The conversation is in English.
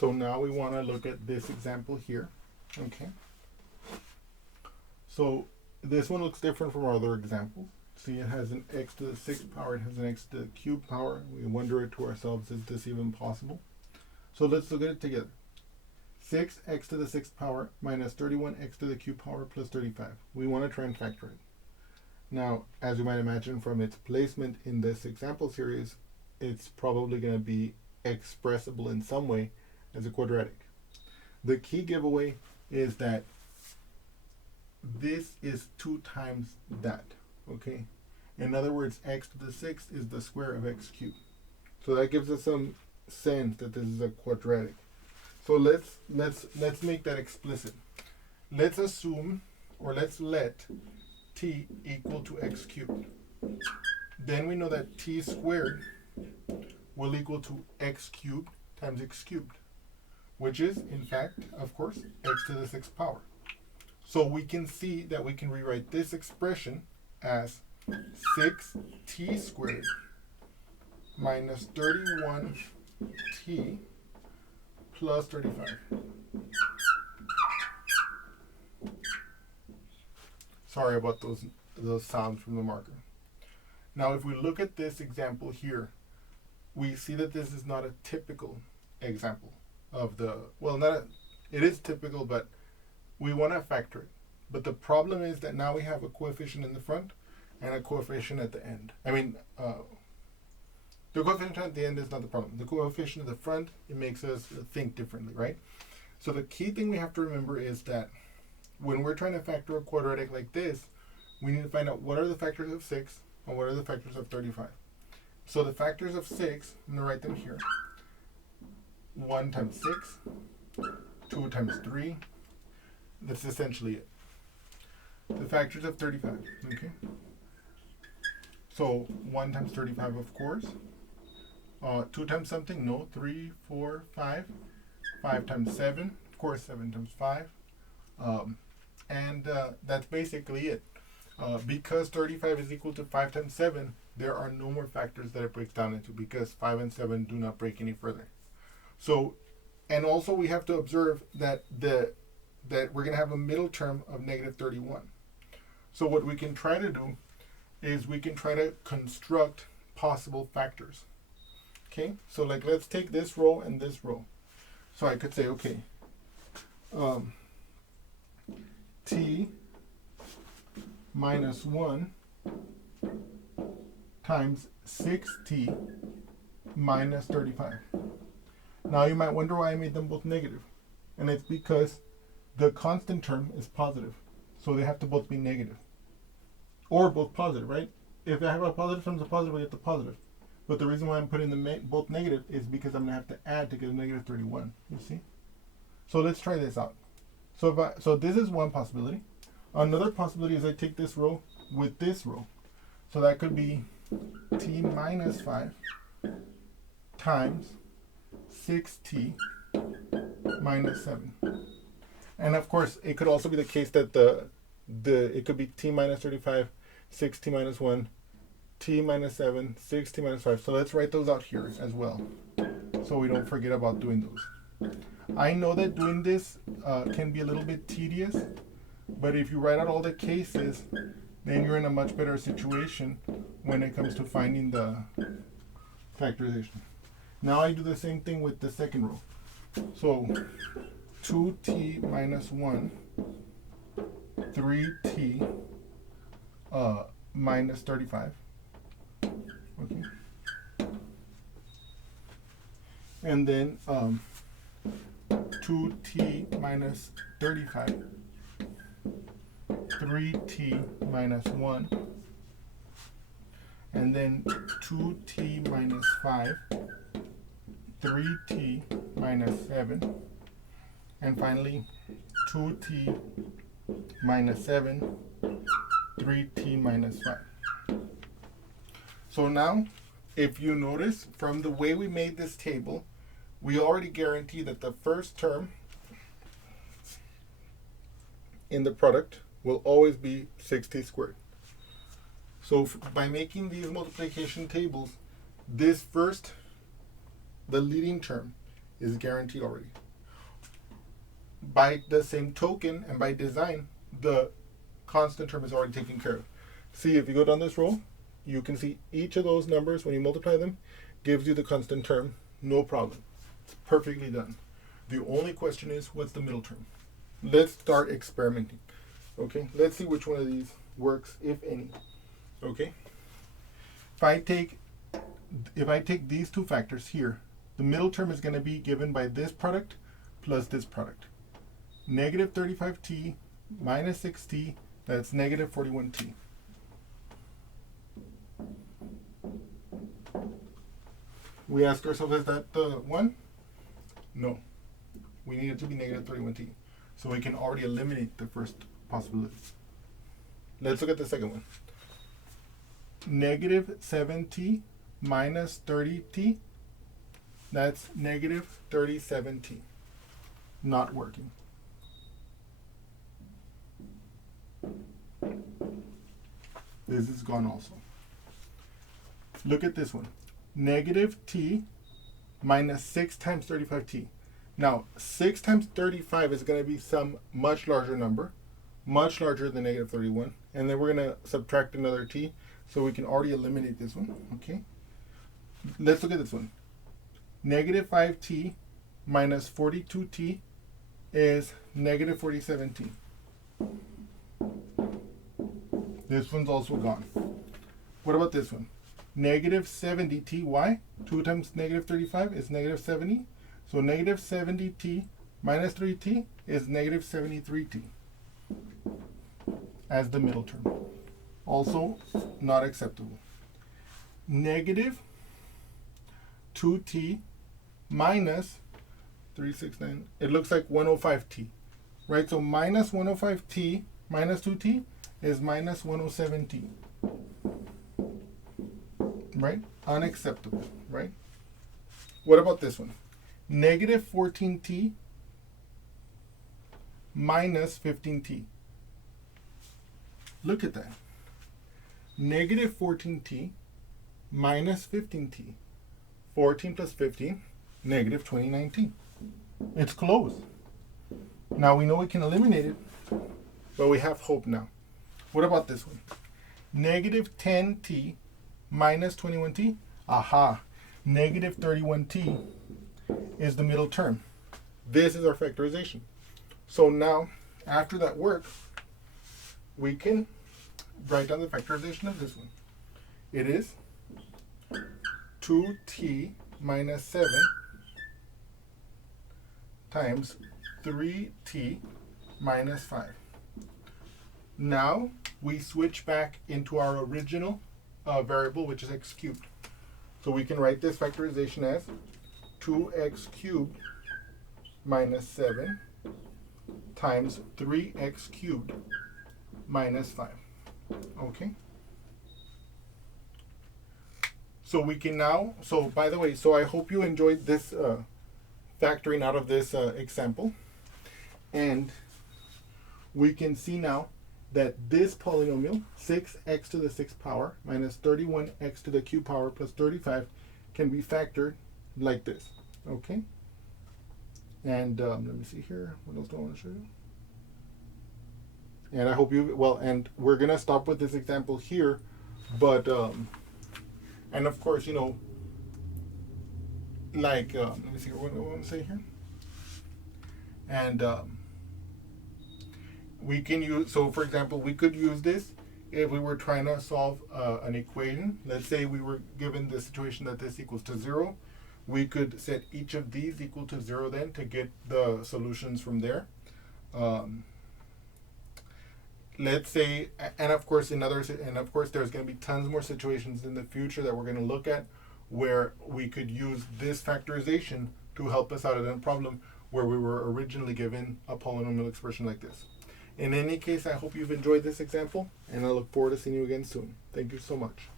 So now we want to look at this example here. Okay. So this one looks different from our other examples. See, it has an x to the 6th power, it has an x to the cubed power. We wonder to ourselves, is this even possible? So let's look at it together. 6x to the 6th power minus 31x to the cubed power plus 35. We want to try and factor it. Now, as you might imagine from its placement in this example series, it's probably going to be expressible in some way as a quadratic. The key giveaway is that this is 2 times that. Okay, in other words, x to the 6th is the square of x cubed. So that gives us some sense that this is a quadratic. So let's make that explicit. Let's assume, or let's let t equal to x cubed. Then we know that t squared will equal to x cubed times x cubed, which is, in fact, of course, x to the 6th power. So we can see that we can rewrite this expression as 6t squared minus 31t plus 35. Sorry about those sounds from the marker. Now, if we look at this example here, we see that this is not a typical example of the, well, it is typical, but we want to factor it. But the problem is that now we have a coefficient in the front and a coefficient at the end. I mean, the coefficient at the end is not the problem. The coefficient at the front, it makes us think differently, right? So the key thing we have to remember is that when we're trying to factor a quadratic like this, we need to find out what are the factors of 6 and what are the factors of 35. So the factors of 6, I'm going to write them here. 1 times 6, 2 times 3. That's essentially it. The factors of 35, okay? So 1 times 35, of course. 2 times something? No. 3, 4, 5. 5 times 7. Of course, 7 times 5. And that's basically it. Because 35 is equal to 5 times 7, there are no more factors that it breaks down into because 5 and 7 do not break any further. So, and also we have to observe that that we're going to have a middle term of negative 31. So what we can try to do is we can try to construct possible factors. Okay, so like let's take this row and this row. So I could say, okay, t minus 1 times 6t minus 35. Now you might wonder why I made them both negative. And it's because the constant term is positive. So they have to both be negative. Or both positive, right? If I have a positive times a positive, I get the positive. But the reason why I'm putting them both negative is because I'm going to have to add to get a negative 31. You see? So let's try this out. So this is one possibility. Another possibility is I take this row with this row. So that could be t minus 5 times 6t minus 7. And of course, it could also be the case that it could be t minus 35, 6t minus 1, t minus 7, 6t minus 5. So let's write those out here as well, so we don't forget about doing those. I know that doing this can be a little bit tedious, but if you write out all the cases, then you're in a much better situation when it comes to finding the factorization. Now I do the same thing with the second row. So 2t minus 1, 3t minus 35. Okay. And then 2t minus 35, 3t minus 1, and then 2t minus 5, 3t minus 7, and finally 2t minus 7, 3t minus 5. So now, if you notice, from the way we made this table, we already guarantee that the first term in the product will always be 6t squared. So by making these multiplication tables, this first, the leading term, is guaranteed already. By the same token and by design, the constant term is already taken care of. See, if you go down this row, you can see each of those numbers, when you multiply them, gives you the constant term, no problem. It's perfectly done. The only question is, what's the middle term? Let's start experimenting. Okay, let's see which one of these works, if any. Okay, if I take these two factors here, the middle term is going to be given by this product plus this product. Negative 35t minus 6t, that's negative 41t. We ask ourselves, is that the one? No. We need it to be negative 31t. So we can already eliminate the first possibility. Let's look at the second one. Negative 7t minus 30t, that's negative 37t. Not working. This is gone also. Look at this one. Negative t minus 6 times 35t. Now, 6 times 35 is going to be some much larger number, much larger than negative 31. And then we're going to subtract another t, so we can already eliminate this one. Okay. Let's look at this one. Negative 5t minus 42t is negative 47t. This one's also gone. What about this one? Negative 70t. Why? 2 times negative 35 is negative 70. So negative 70t minus 3t is negative 73t as the middle term. Also not acceptable. Negative 2t minus 369. It looks like 105t. Right? So minus 105t minus 2t is minus 107t. Right? Unacceptable. Right? What about this one? Negative 14t minus 15t. Look at that. Negative 14t minus 15t. 14 plus 15, negative 29t. It's close. Now we know we can eliminate it, but we have hope now. What about this one? Negative 10t minus 21t. Aha. Negative 31t is the middle term. This is our factorization. So now, after that work, we can write down the factorization of this one. It is 2t minus 7 times 3t minus 5. Now we switch back into our original variable, which is x cubed. So we can write this factorization as 2x cubed minus 7 times 3x cubed minus 5. Okay? So we can now, so by the way, so I hope you enjoyed this factoring out of this example. And we can see now that this polynomial, 6x to the 6th power minus 31x to the cube power plus 35, can be factored like this. Okay? And let me see here. What else do I want to show you? And I hope you, well, and we're going to stop with this example here. But, and of course, you know, like, let me see what I want to say here. And we can use, so for example, we could use this if we were trying to solve an equation. Let's say we were given the situation that this equals to 0. We could set each of these equal to 0 then to get the solutions from there. Let's say, and of course there's going to be tons more situations in the future that we're going to look at where we could use this factorization to help us out in a problem where we were originally given a polynomial expression like this. In any case, I hope you've enjoyed this example, and I look forward to seeing you again soon. Thank you so much.